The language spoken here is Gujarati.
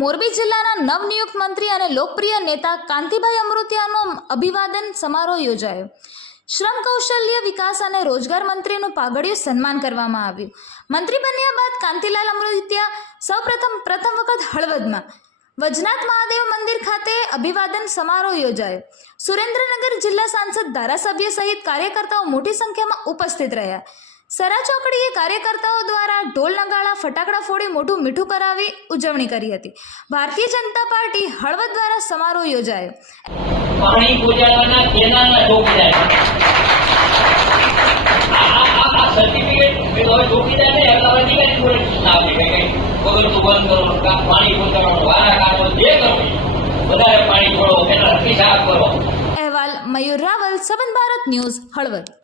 મોરબી જિલ્લાના નવનિયુક્ત મંત્રી અને લોકપ્રિય નેતા કાંતિભાઈ અમૃતિયાનો અભિવાદન સમારોહ યોજાયો શ્રમ કૌશલ્ય વિકાસ અને રોજગાર મંત્રીનું પાગડિયું સન્માન કરવામાં આવ્યું મંત્રી બન્યા બાદ કાંતિલાલ અમૃતિયા સૌપ્રથમ પ્રથમ વખત હળવદમાં વજનાથ મહાદેવ મંદિર ખાતે અભિવાદન સમારોહ યોજાયો સુરેન્દ્રનગર જિલ્લા સાંસદ ધારાસભ્ય સહિત કાર્યકર્તાઓ મોટી સંખ્યામાં ઉપસ્થિત રહ્યા सराजाकडी ये कार्यकर्ताओं द्वारा ढोल नगाड़ा फटाका फोड़ी मोठू मिठू करावी ઉજવણી કરી હતી ભારતીય જનતા પાર્ટી હળવત દ્વારા સમારોહ યોજાય પાણી પૂજાના કેનાના ડોકીદાર સર્ટિફિકેટ એનો ડોકીદારને હળવતની કરી તાજેતરમાં ગોર તુગન કરો કા પાણી પૂજન વાળા કાંડો દે કરો વધારે પાણી છોડો એટલી જાળ કરો અહેવાલ મયુર રાવલ સવન ભારત ન્યૂઝ હળવત